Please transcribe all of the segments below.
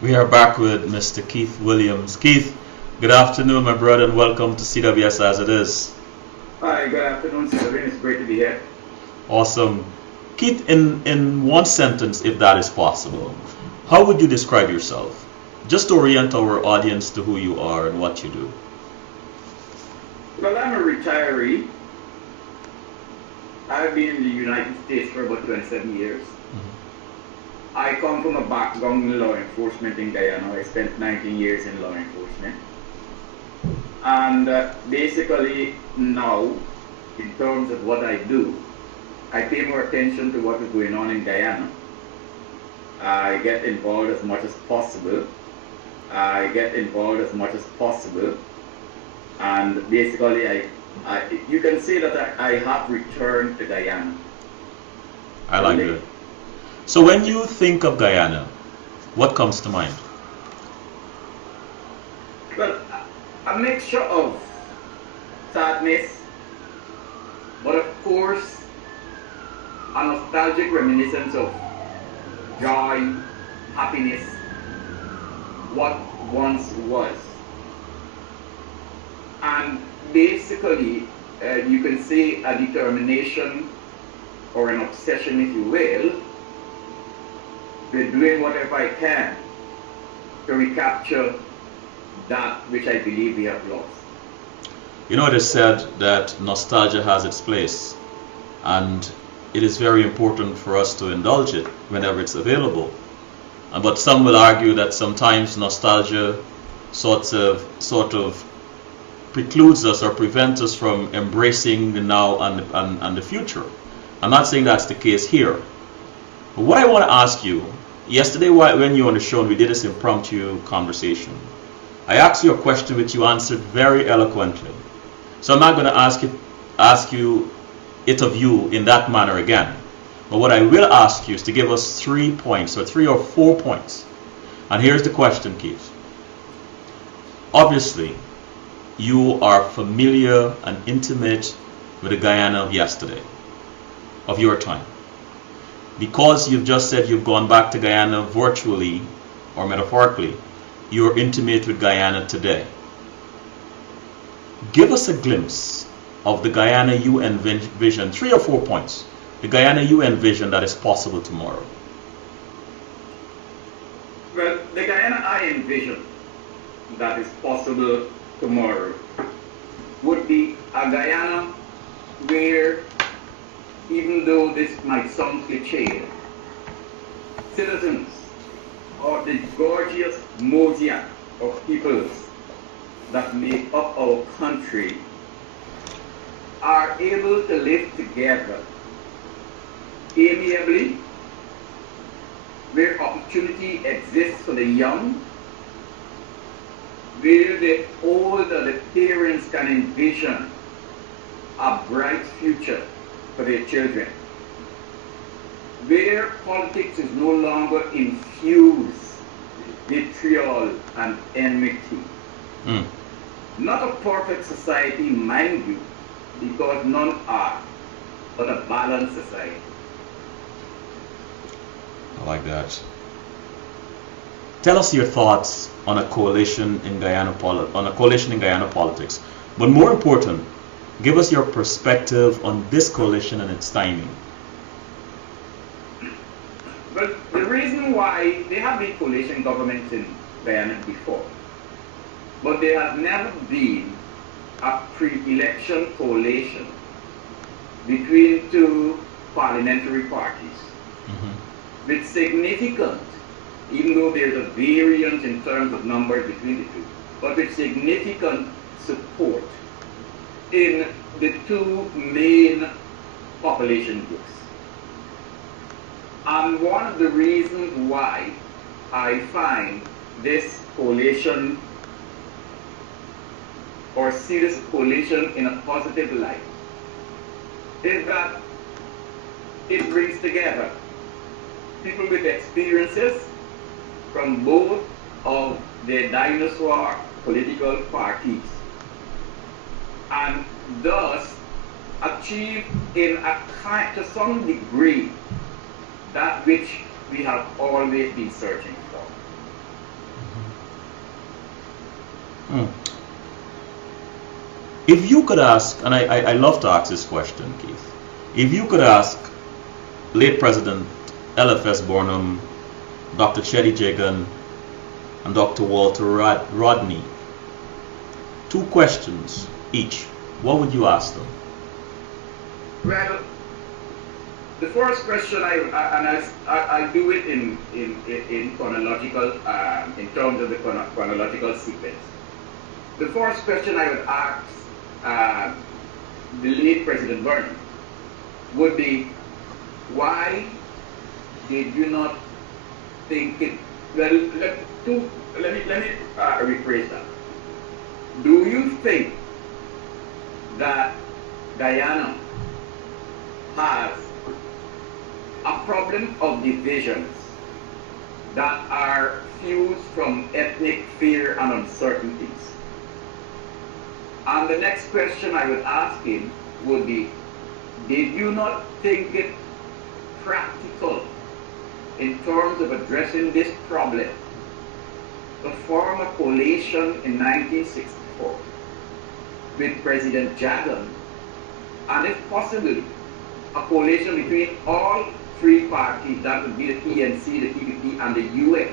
We are back with Mr. Keith Williams. Keith, good afternoon, my brother, and welcome to CWS as it is. Hi, good afternoon, Sylvain. It's great to be here. Awesome. Keith, in one sentence, if that is possible, how would you describe yourself? Just to orient our audience to who you are and what you do. Well, I'm a retiree. I've been in the United States for about 27 years. I come from a background in law enforcement in Guyana. I spent 19 years in law enforcement. And basically now, in terms of what I do, I pay more attention to what is going on in Guyana. I get involved as much as possible. And basically, you can say that I have returned to Guyana. I like that. So when you think of Guyana, what comes to mind? Well, a mixture of sadness, but of course, a nostalgic reminiscence of joy, happiness, what once was. And basically, you can say a determination or an obsession, if you will, with doing whatever I can to recapture that which I believe we have lost. You know, it is said that nostalgia has its place, and it is very important for us to indulge it whenever it's available. But some will argue that sometimes nostalgia sort of precludes us or prevents us from embracing the now and the future. I'm not saying that's the case here. But what I want to ask you, yesterday when you were on the show and we did this impromptu conversation, I asked you a question which you answered very eloquently. So I'm not going to ask you it of you in that manner again. But what I will ask you is to give us 3 points, or 3 or 4 points. And here's the question, Keith. Obviously, you are familiar and intimate with the Guyana of yesterday, of your time. Because you've just said you've gone back to Guyana virtually or metaphorically, you're intimate with Guyana today. Give us a glimpse of the Guyana you envision, 3 or 4 points, the Guyana you envision that is possible tomorrow. Well, the Guyana I envision that is possible tomorrow would be a Guyana where, even though this might sound cliche, citizens of the gorgeous mosaic of peoples that make up our country are able to live together amiably, where opportunity exists for the young, where the older, the parents can envision a bright future for their children, where politics is no longer infused with vitriol and enmity. Not a perfect society, mind you, because none are, but a balanced society. I like that. Tell us your thoughts on a coalition in Guyana politics. But more important, give us your perspective on this coalition and its timing. But the reason why there have been coalition governments in Guyana before, but there has never been a pre-election coalition between two parliamentary parties with significant, even though there's a variance in terms of numbers between the two, but with significant support in the two main population groups. And one of the reasons why I find this coalition or see this coalition in a positive light is that it brings together people with experiences from both of the dinosaur political parties, and thus achieve to some degree that which we have always been searching for. Hmm. If you could ask, and I love to ask this question, Keith, if you could ask late President LFS Burnham, Dr. Chetty Jagan, and Dr. Walter Rodney 2 questions each, what would you ask them? Well, the first question I do it in chronological, in terms of the chronological sequence. The first question I would ask the late President Burnham would be, why did you not think it? Well, let me rephrase that. Do you think that Guyana has a problem of divisions that are fused from ethnic fear and uncertainties? And the next question I would ask him would be, did you not think it practical in terms of addressing this problem to form a coalition in 1964 with President Jagan, and if possible, a coalition between all 3 parties, that would be the PNC, the PPP, and the UF,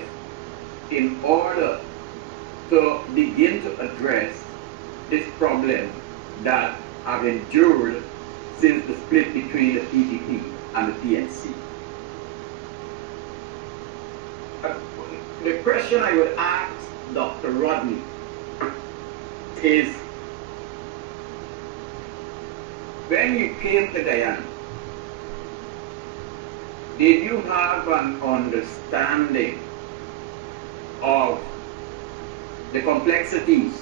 in order to begin to address this problem that have endured since the split between the PPP and the PNC. The question I would ask Dr. Rodney is, when you came to Guyana, did you have an understanding of the complexities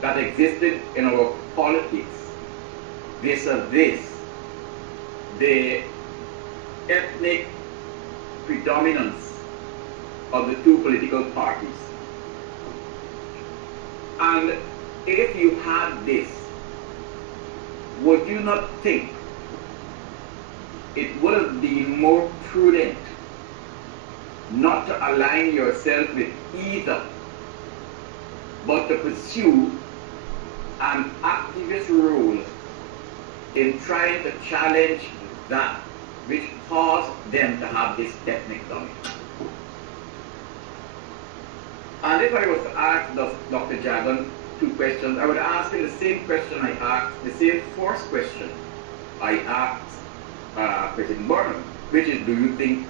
that existed in our politics vis-a-vis the ethnic predominance of the 2 political parties? And if you had this, would you not think it would have been more prudent not to align yourself with either, but to pursue an activist role in trying to challenge that which caused them to have this ethnic dominance? And if I was to ask Dr. Jagan 2 questions, I would ask him the same question I asked, the same first question I asked President Burnham, which is, do you think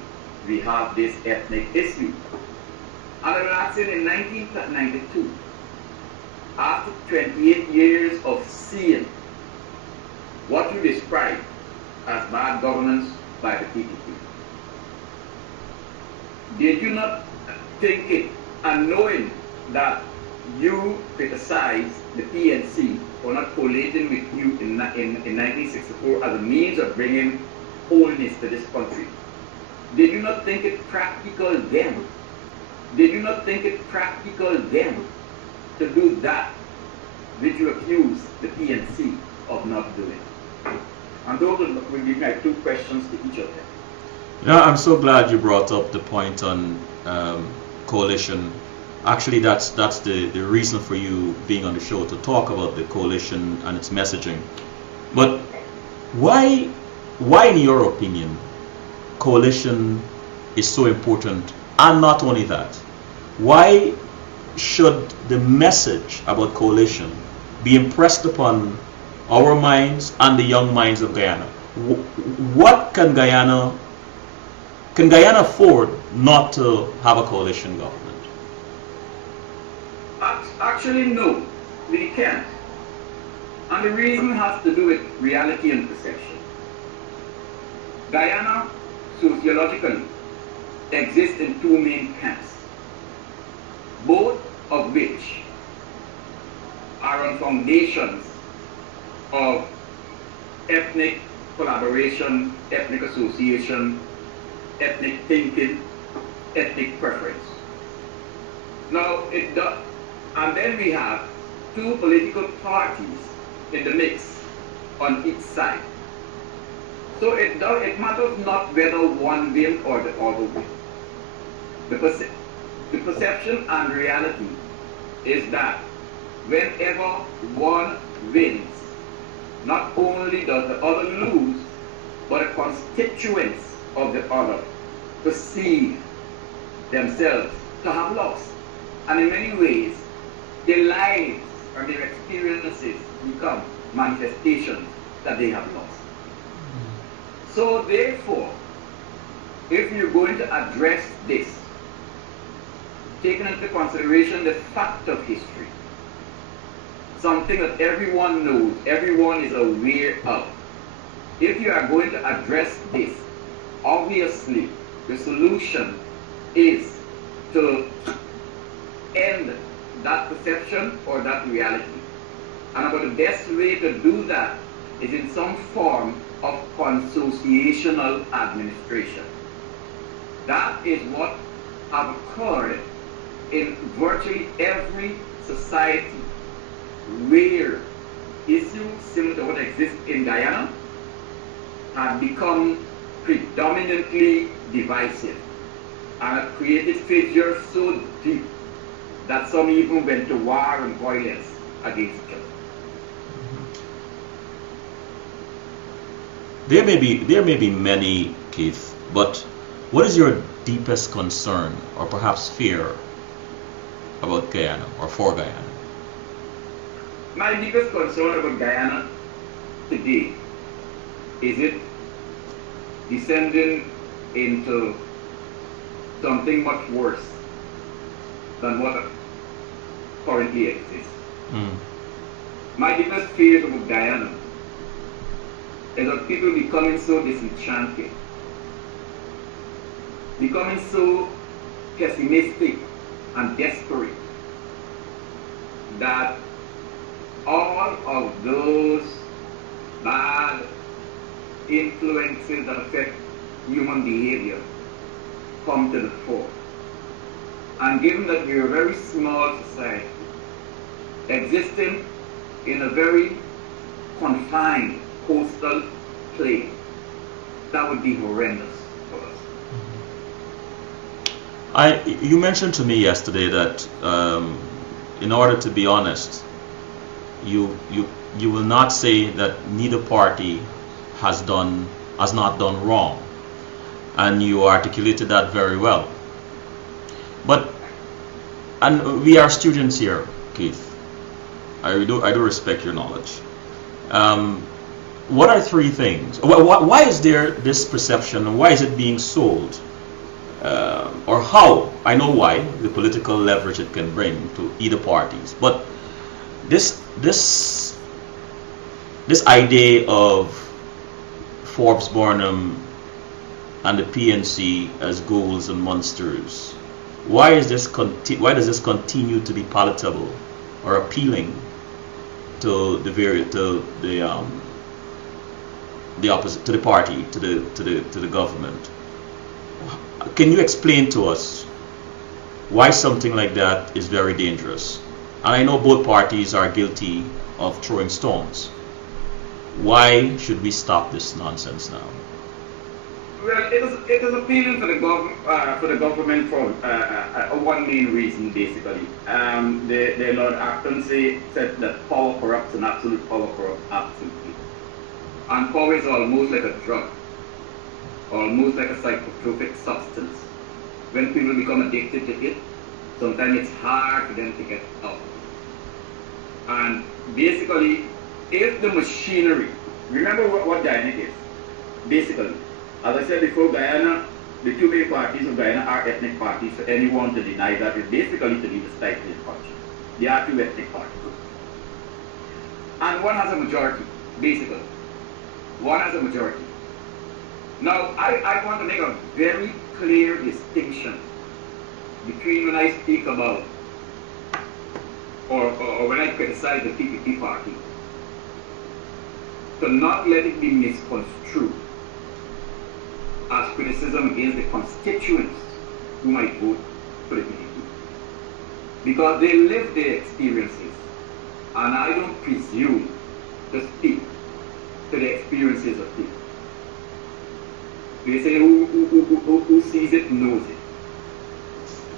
we have this ethnic issue? And I would ask him in 1992, after 28 years of seeing what you describe as bad governance by the PPP, did you not think it, and knowing that you criticized the PNC for not collating with you in 1964 as a means of bringing wholeness to this country, did you not think it practical then? Did you not think it practical then to do that which you accuse the PNC of not doing? And those will be my 2 questions to each of them. Yeah, I'm so glad you brought up the point on coalition. Actually, that's the reason for you being on the show, to talk about the coalition and its messaging. But why in your opinion, coalition is so important? And not only that, why should the message about coalition be impressed upon our minds and the young minds of Guyana? What can Guyana afford not to have a coalition government? Actually, no, we can't. And the reason has to do with reality and perception. Guyana, sociologically, exists in 2 main camps, both of which are on foundations of ethnic collaboration, ethnic association, ethnic thinking, ethnic preference. Now, and then we have 2 political parties in the mix on each side. So it matters not whether one win or the other win. The perception and reality is that whenever one wins, not only does the other lose, but the constituents of the other perceive themselves to have lost. And in many ways, their lives and their experiences become manifestations that they have lost. So therefore, if you're going to address this, taking into consideration the fact of history, something that everyone knows, everyone is aware of, if you are going to address this, obviously the solution is to end that perception or that reality. And about the best way to do that is in some form of consociational administration. That is what has occurred in virtually every society where issues similar to what exists in Guyana have become predominantly divisive and have created fissures so deep that some even went to war and violence against each other. There may be many, Keith, but what is your deepest concern or perhaps fear about Guyana or for Guyana? My deepest concern about Guyana today is it descending into something much worse than what currently exists. My deepest fears about Guyana is that people becoming so disenchanted, becoming so pessimistic and desperate that all of those bad influences that affect human behavior come to the fore. And given that we're a very small society, existing in a very confined coastal plain, that would be horrendous for us. You mentioned to me yesterday that in order to be honest, you will not say that neither party has not done wrong, and you articulated that very well. But and we are students here, Keith. I do respect your knowledge. What are three things? Why is there this perception, and why is it being sold? Or how? I know why, the political leverage it can bring to either parties. But this idea of Forbes Barnum and the PNC as ghouls and monsters, why does this continue to be palatable or appealing to the opposite, to the party, to the government? Can you explain to us why something like that is very dangerous? And I know both parties are guilty of throwing stones. Why should we stop this nonsense now? Well, it is appealing for the government for one main reason, basically. The Lord Acton said that power corrupts and absolute power corrupts absolutely. And power is almost like a drug, almost like a psychotropic substance. When people become addicted to it, sometimes it's hard for them to get out. And basically, if the machinery, remember what Guyana is, basically, as I said before, Guyana, the two main parties of Guyana are ethnic parties, so anyone to deny that is basically to be the stifling party. They are two ethnic parties. And one has a majority, basically. One has a majority. Now, I want to make a very clear distinction between when I speak about, or when I criticize the PPP party, to not let it be misconstrued as criticism against the constituents who might vote for the PPP. Because they live their experiences, and I don't presume to speak to the experiences of people. They say who sees it knows it.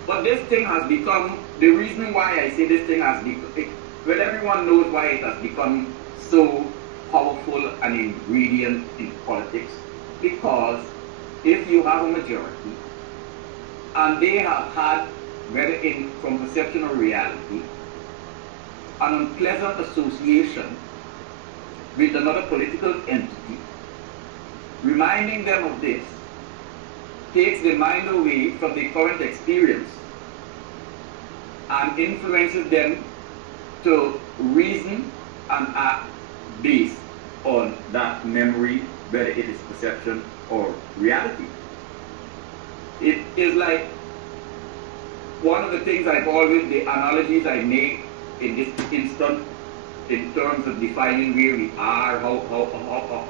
But this thing has become, the reason why I say this thing has become, well, everyone knows why it has become so powerful an ingredient in politics. Because if you have a majority, and they have had, whether in from perception or reality, an unpleasant association with another political entity, reminding them of this takes the mind away from the current experience and influences them to reason and act based on that memory, whether it is perception or reality. It is like one of the things I've always, the analogies I make in this instance, in terms of defining where we are, how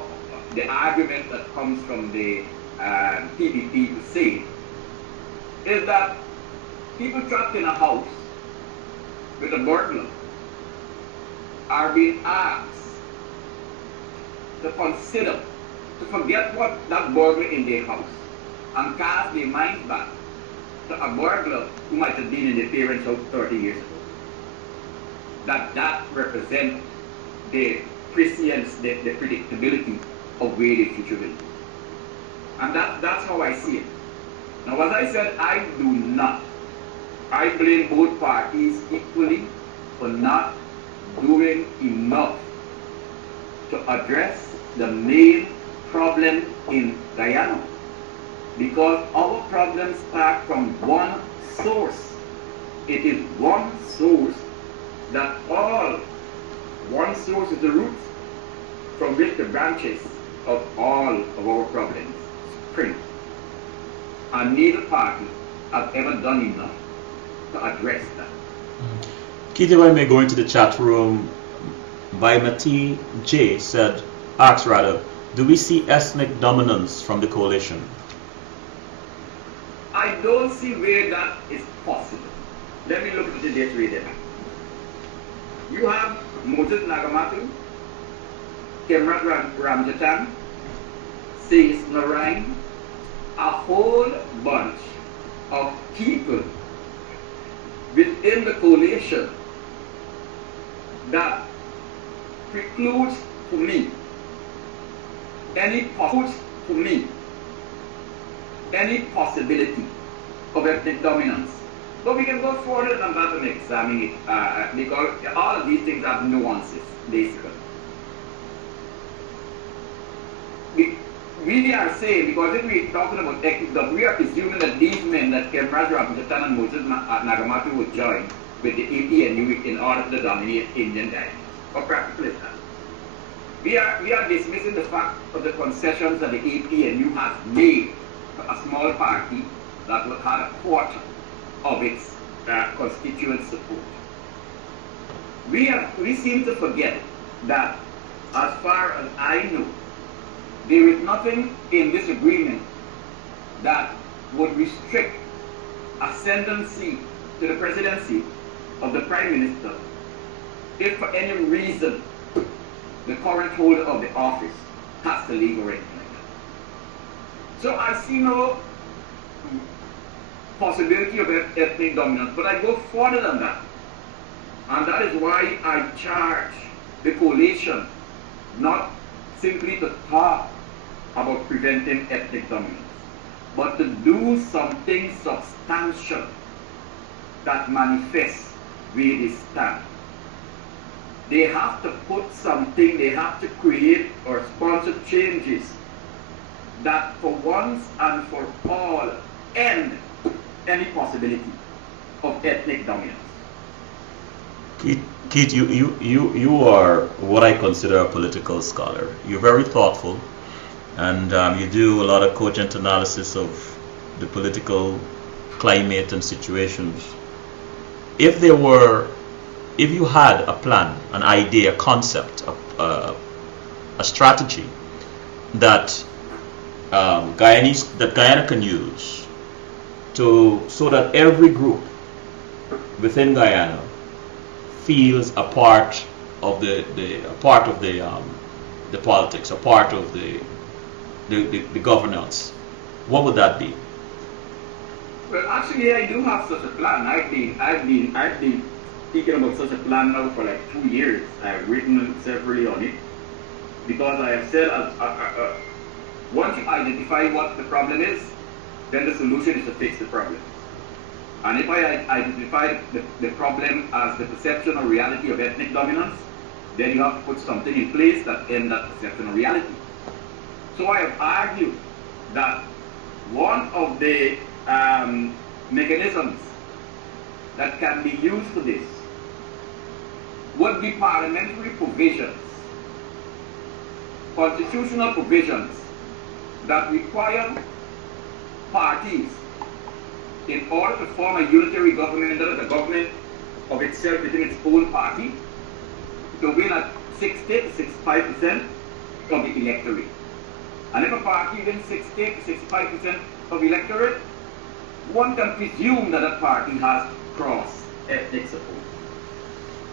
the argument that comes from the PDP to say, is that people trapped in a house with a burglar are being asked to consider, to forget what that burglar in their house and cast their minds back to a burglar who might have been in their parents' house 30 years ago. That represents the prescience, the predictability of where the future will be. And that's how I see it. Now, as I said, I do not. I blame both parties equally for not doing enough to address the main problem in Guyana. Because our problems start from one source. It is one source that one source is the root from which the branches of all of our problems spring. And neither party has ever done enough to address that. Keith, if I may go into the chat room, by Mati J asks rather, do we see ethnic dominance from the coalition? I don't see where that is possible. Let me look at it this way then. You have Moses Nagamatu, Kemrat Ramjatan, Says Narain, a whole bunch of people within the coalition that precludes to me any possibility of ethnic dominance. But we can go further than that and examine it because all of these things have nuances, basically. We are saying, because if we're talking about ethnic dominance, we are presuming that these men, that Kemraj Ramjatan and Moses Nagamatu would join with the APNU in order to dominate Indian dialects. How practical is that? We are dismissing the fact of the concessions that the APNU has made to a small party that had a quarter of its constituent support. We seem to forget that, as far as I know, there is nothing in this agreement that would restrict ascendancy to the presidency of the Prime Minister if for any reason the current holder of the office has to leave or anything like that. So I see no possibility of ethnic dominance, but I go further than that. And that is why I charge the coalition not simply to talk about preventing ethnic dominance, but to do something substantial that manifests where they stand. They have to put something, they have to create or sponsor changes that for once and for all end any possibility of ethnic dominance. Keith, you are what I consider a political scholar. You're very thoughtful, and you do a lot of cogent analysis of the political climate and situations. If you had a plan, an idea, a concept, a strategy that Guyana can use so that every group within Guyana feels a part of the politics, a part of the governance, what would that be? Well, actually, I do have such a plan. I've been thinking about such a plan now for like 2 years. I've written severally on it because I have said, once you identify what the problem is, then the solution is to fix the problem. And if I identify the problem as the perception or reality of ethnic dominance, then you have to put something in place that ends that perception or reality. So I have argued that one of the mechanisms that can be used for this would be parliamentary provisions, constitutional provisions that require parties, in order to form a unitary government that is a government of itself within its own party, to win at 60 to 65% of the electorate. And if a party wins 60 to 65% of the electorate, one can presume that that party has cross-ethnic support.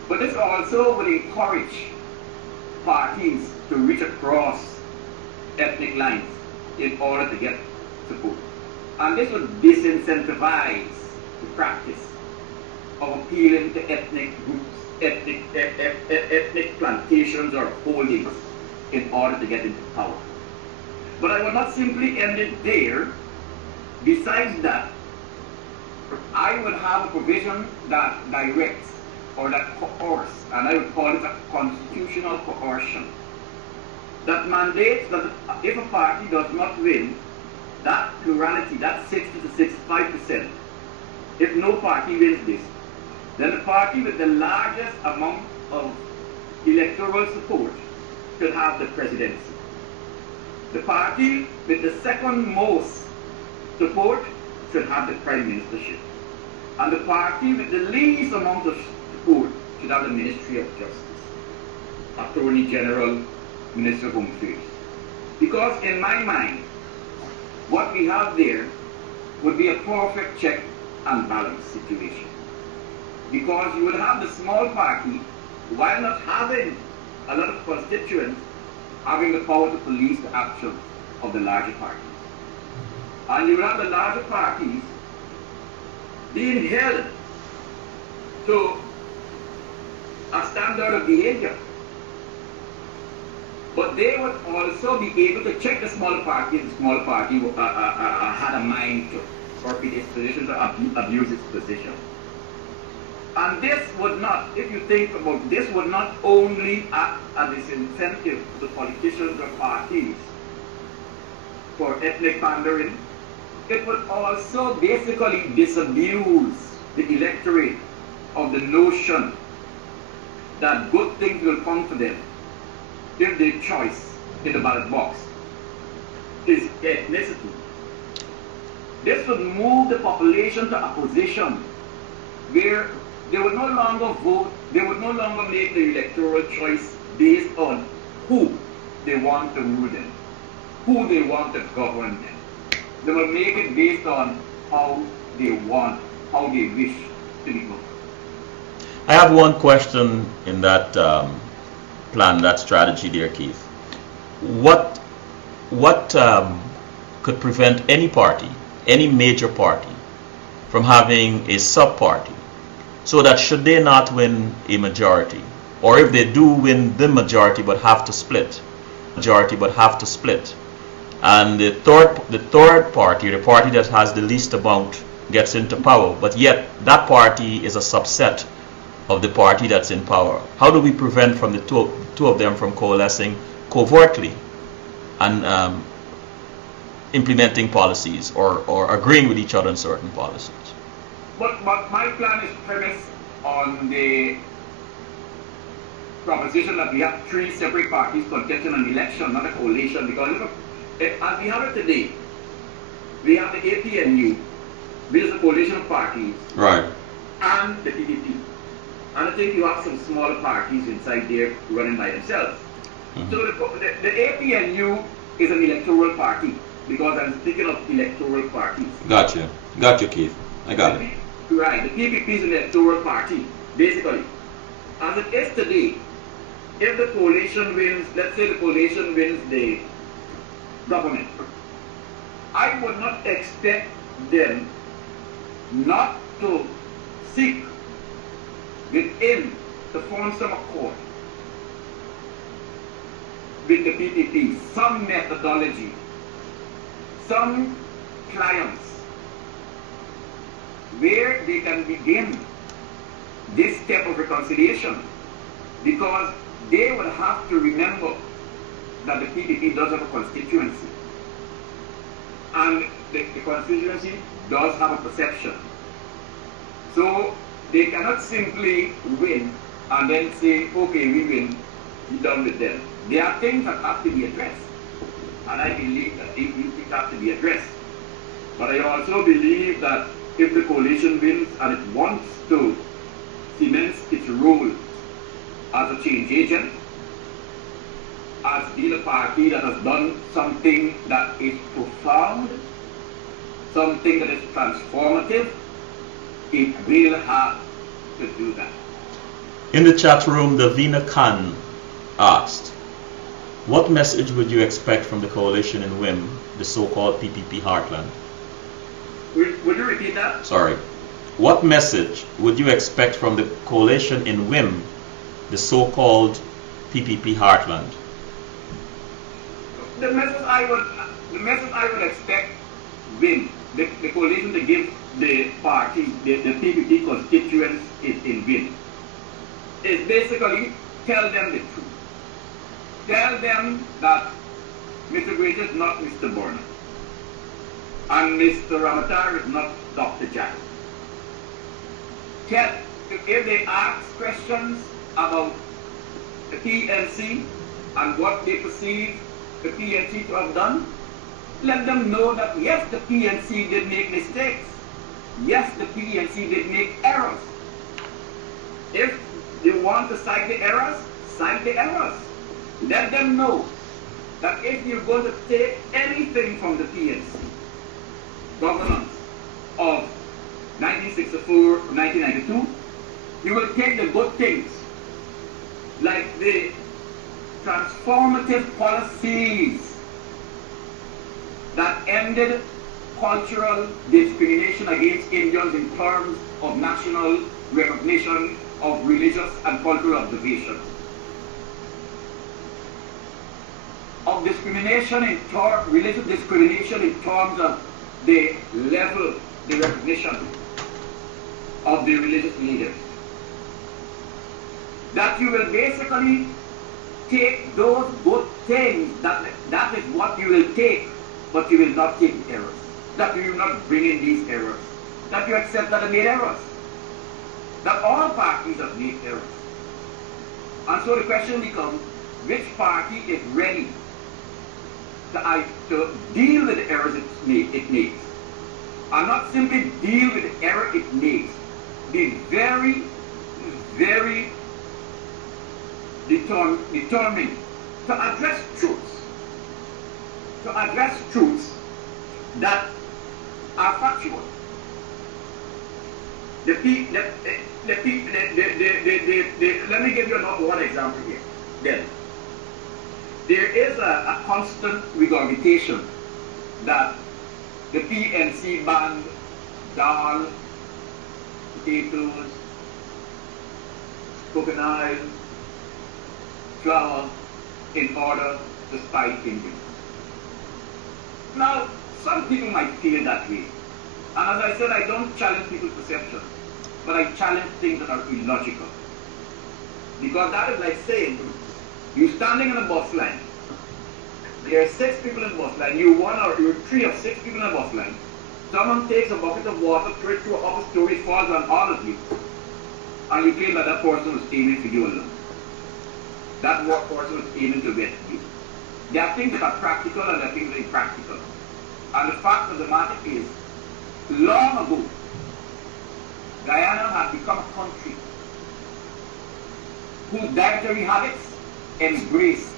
But this also will encourage parties to reach across ethnic lines in order to get support. And this would disincentivize the practice of appealing to ethnic groups, ethnic plantations or holdings in order to get into power. But I would not simply end it there. Besides that, I would have a provision that directs or that coerces, and I would call it a constitutional coercion, that mandates that if a party does not win that plurality, that 60 to 65%, if no party wins this, then the party with the largest amount of electoral support should have the presidency. The party with the second most support should have the prime ministership. And the party with the least amount of support should have the Ministry of Justice, Attorney General, Minister of Home Affairs. Because in my mind, what we have there would be a perfect check and balance situation. Because you would have the small party, while not having a lot of constituents, having the power to police the actions of the larger parties. And you would have the larger parties being held to a standard of behavior. But they would also be able to check the smaller party if the smaller party had a mind to forfeit its position or abuse its position. And this would not, if you think about this, would not only act as a disincentive to the politicians or parties for ethnic pandering, it would also basically disabuse the electorate of the notion that good things will come to them if their choice in the ballot box is ethnicity. This would move the population to a position where they would no longer vote, they would no longer make the electoral choice based on who they want to rule them, who they want to govern them. They will make it based on how they want, how they wish to be governed. I have one question in that plan, that strategy there, Keith. What could prevent any party, any major party, from having a sub-party, so that should they not win a majority, or if they do win the majority but have to split, and the third party, the party that has the least amount, gets into power, but yet that party is a subset of the party that's in power? How do we prevent from the two of them from coalescing covertly and implementing policies or agreeing with each other on certain policies? But my plan is premised on the proposition that we have three separate parties contesting an election, not a coalition. Because as we have it today, we have the APNU, which is a coalition of parties, right, and the PPP. And I think you have some smaller parties inside there running by themselves. Mm-hmm. So the APNU is an electoral party, because I'm speaking of electoral parties. Gotcha, Keith. I got it. Right, the PPP is an electoral party, basically. As it is today, if the coalition wins, let's say the coalition wins the government, I would not expect them not to seek within to form some accord with the PPP, some methodology, some clients, where they can begin this step of reconciliation, because they will have to remember that the PPP does have a constituency, and the constituency does have a perception. So they cannot simply win and then say, okay, we win, we're done with them. There are things that have to be addressed, and I believe that these things have to be addressed. But I also believe that if the coalition wins and it wants to cement its role as a change agent, as being a party that has done something that is profound, something that is transformative, it will have to do that. In the chat room, Davina Khan asked, what message would you expect from the coalition in WIM, the so-called PPP Heartland? Would you repeat that? Sorry. What message would you expect from the coalition in WIM, the so-called PPP Heartland? The message I would expect WIM, the coalition to give the party, the PPP constituents in WIM, is basically tell them the truth. Tell them that Mr. Grace is not Mr. Borner, and Mr. Ramatar is not Dr. Jack. If they ask questions about the PNC and what they perceive the PNC to have done, let them know that yes, the PNC did make mistakes. Yes, the PNC did make errors. If they want to cite the errors, cite the errors. Let them know that if you're going to take anything from the PNC governance of 1964, 1992, you will take the good things, like the transformative policies that ended cultural discrimination against Indians in terms of national recognition of religious and cultural observation, of discrimination in religious discrimination in terms of the level, the recognition of the religious leaders. That you will basically take those good things, that is what you will take, but you will not take errors. That you will not bring in these errors. That you accept that they made errors. That all parties have made errors. And so the question becomes, which party is ready to deal with the errors it makes? And not simply deal with the error it makes. Be very, very determined to address truths. To address truths that are factual. Let me give you one example here. Then, there is a constant regurgitation that the PNC banned dal, potatoes, coconut, flour in order to spite Indians. Now, some people might feel that way. And as I said, I don't challenge people's perceptions, but I challenge things that are illogical. Because that is like saying, you're standing in a bus line. There are 6 people in the bus line. You're 1 or you're 3 of 6 people in the bus line. Someone takes a bucket of water, throws it through an upper story, falls on all of you, and you claim that that person was aiming for you alone. That person was aiming to get you. There are things that are practical and there are things that are impractical. And the fact of the matter is, long ago, Guyana had become a country whose dietary habits embraced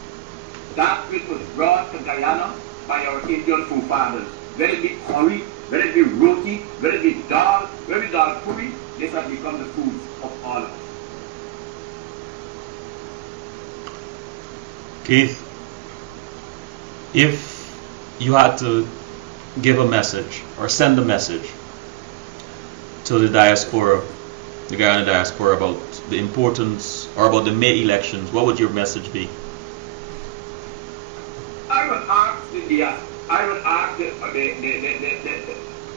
that which was brought to Guyana by our Indian forefathers. Whether it be curry, whether it be roti, whether it be dal, whether it be dal puri, this has become the foods of all of us. Keith, if you had to give a message or send a message to the diaspora, the Guyana diaspora, about the importance or about the May elections, what would your message be? I would ask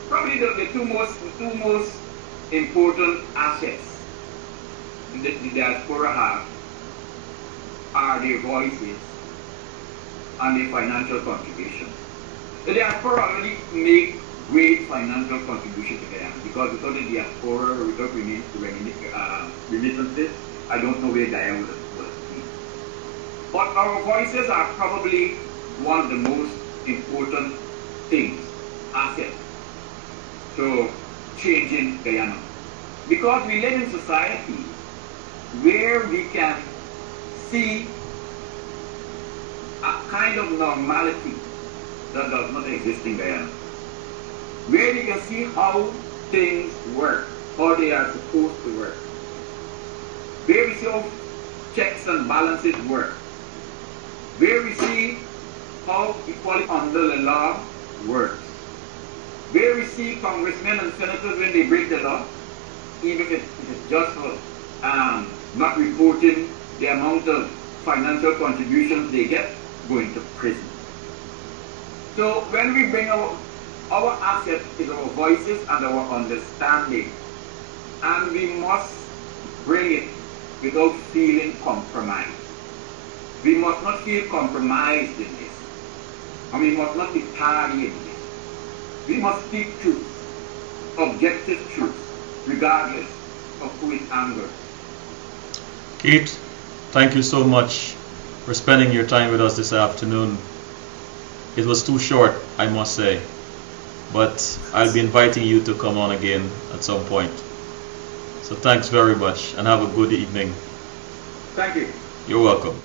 probably the two most important assets that the diaspora have are their voices and their financial contribution. The diaspora already make great financial contribution to Guyana because without the diaspora, without remittances, I don't know where Guyana would be. But our voices are probably one of the most important things, assets, to changing Guyana. Because we live in society where we can see a kind of normality that does not exist in Guyana. Where we can see how things work, how they are supposed to work. Where we see how checks and balances work. Where we see how equality under the law works. Where we see congressmen and senators when they break the law, even if it's just for not reporting the amount of financial contributions they get, going to prison. So when we bring our asset is our voices and our understanding, and we must bring it without feeling compromised. We must not feel compromised in this, and we must not be tardy in this. We must speak truth, objective truth, regardless of who it angers. Keith, thank you so much for spending your time with us this afternoon. It was too short, I must say, but I'll be inviting you to come on again at some point. So thanks very much and have a good evening. Thank you. You're welcome.